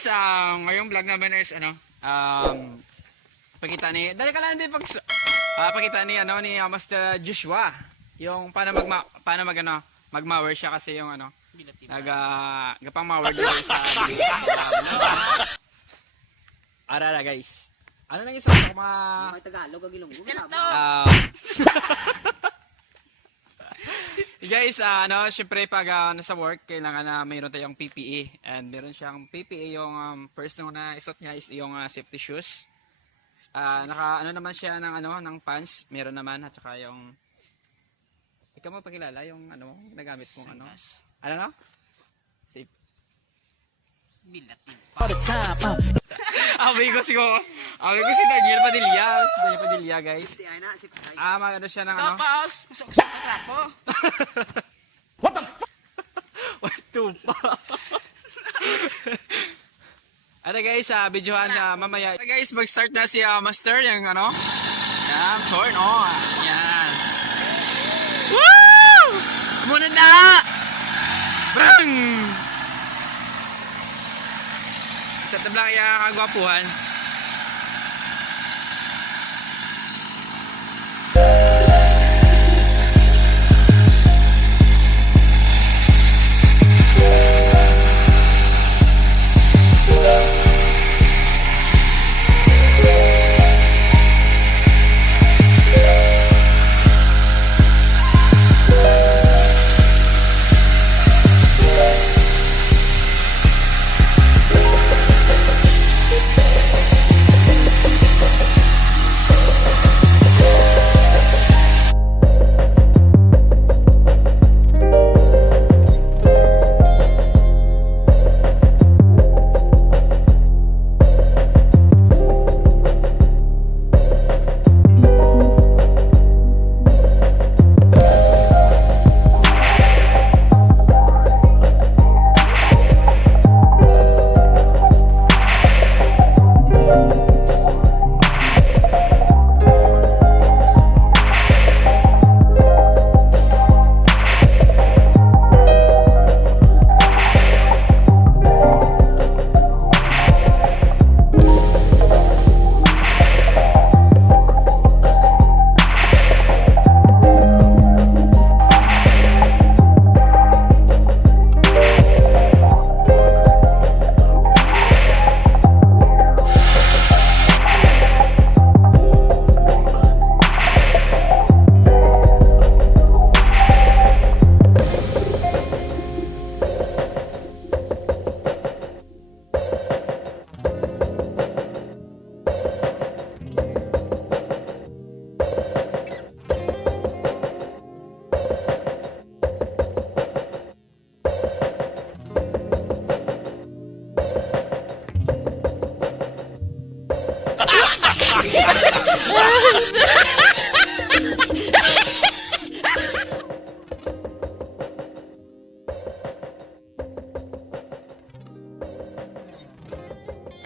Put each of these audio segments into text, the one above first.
guys, ngayong vlog naman is pakita ni pakita ni ni Master Joshua yung paano mag-mower siya kasi yung gapang mower dito sa arara guys. Ano nang isa ko may Tagalog ag Ilonggo. Guys, syempre pag nasa work, kailangan na mayroon tayong PPE. And meron siyang PPE, yung first na isot niya is yung safety shoes. Naman siya ng pants, meron naman, at saka yung, ikaw mo pakilala yung nagamit mong ano no? Safe. Bilatin pa. Abi ko si Daniel Padilla, guys. Siya ng tapos, usok-usok na trapo. What the fuck? What the fuck? Ano guys, videohan na mamaya. Guys, mag-start na si Master yung yan, turn on. Yan. Woo! Muna na! Brang! Tatablang yung kagwapuhan.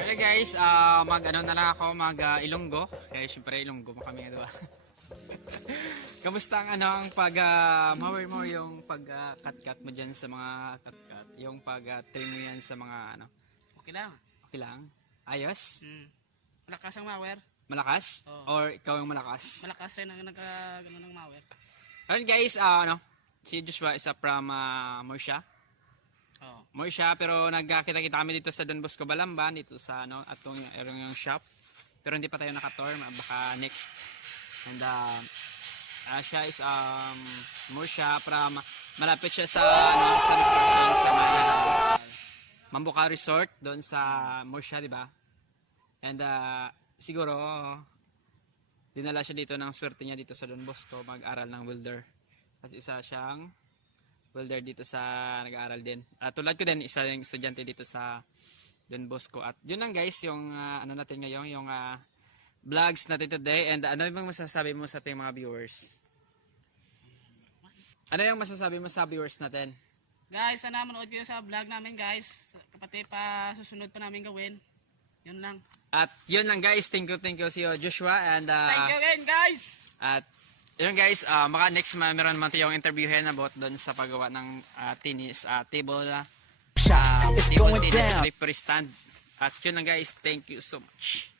Okay guys, na lang ako, Ilonggo. Kaya syempre Ilonggo mo kami, diba? Kamusta ang pag-mower mo, yung pag-cut-cut mo dyan sa mga cut-cut, yung pag-trim mo yan sa mga Okay lang. Okay lang? Ayos? Malakas ang mower. Malakas? Oo. Or ikaw yung malakas? Malakas rin ang nagkagano ng mower. Ayun guys, si Joshua is from Murcia. Murcia, pero nagkakita-kita kami dito sa Don Bosco Balamban, dito sa at yung shop. Pero hindi pa tayo naka-tour, baka next. And siya is Murcia, from malapit siya sa resort sa Mambuka Resort doon sa Murcia, di ba? And siguro dinala siya dito ng swerte niya dito sa Don Bosco mag-aral ng welder. Kasi isa siyang welder dito sa nag-aaral din. Tulad ko din, isa yung estudyante dito sa Don Bosco. At yun lang guys, yung natin ngayon, yung vlogs natin today. And ano yung masasabi mo sa ating mga viewers? Ano yung masasabi mo sa viewers natin? Guys, sana manood kayo sa vlog namin guys. Kapati pa susunod pa namin gawin. Yun lang. At yun lang guys, thank you si Joshua. And thank you again guys. At yun guys, maka next meron naman tayong interviewin about doon sa paggawa ng tennis table. Table tennis slippery stand. At yun lang guys, thank you so much.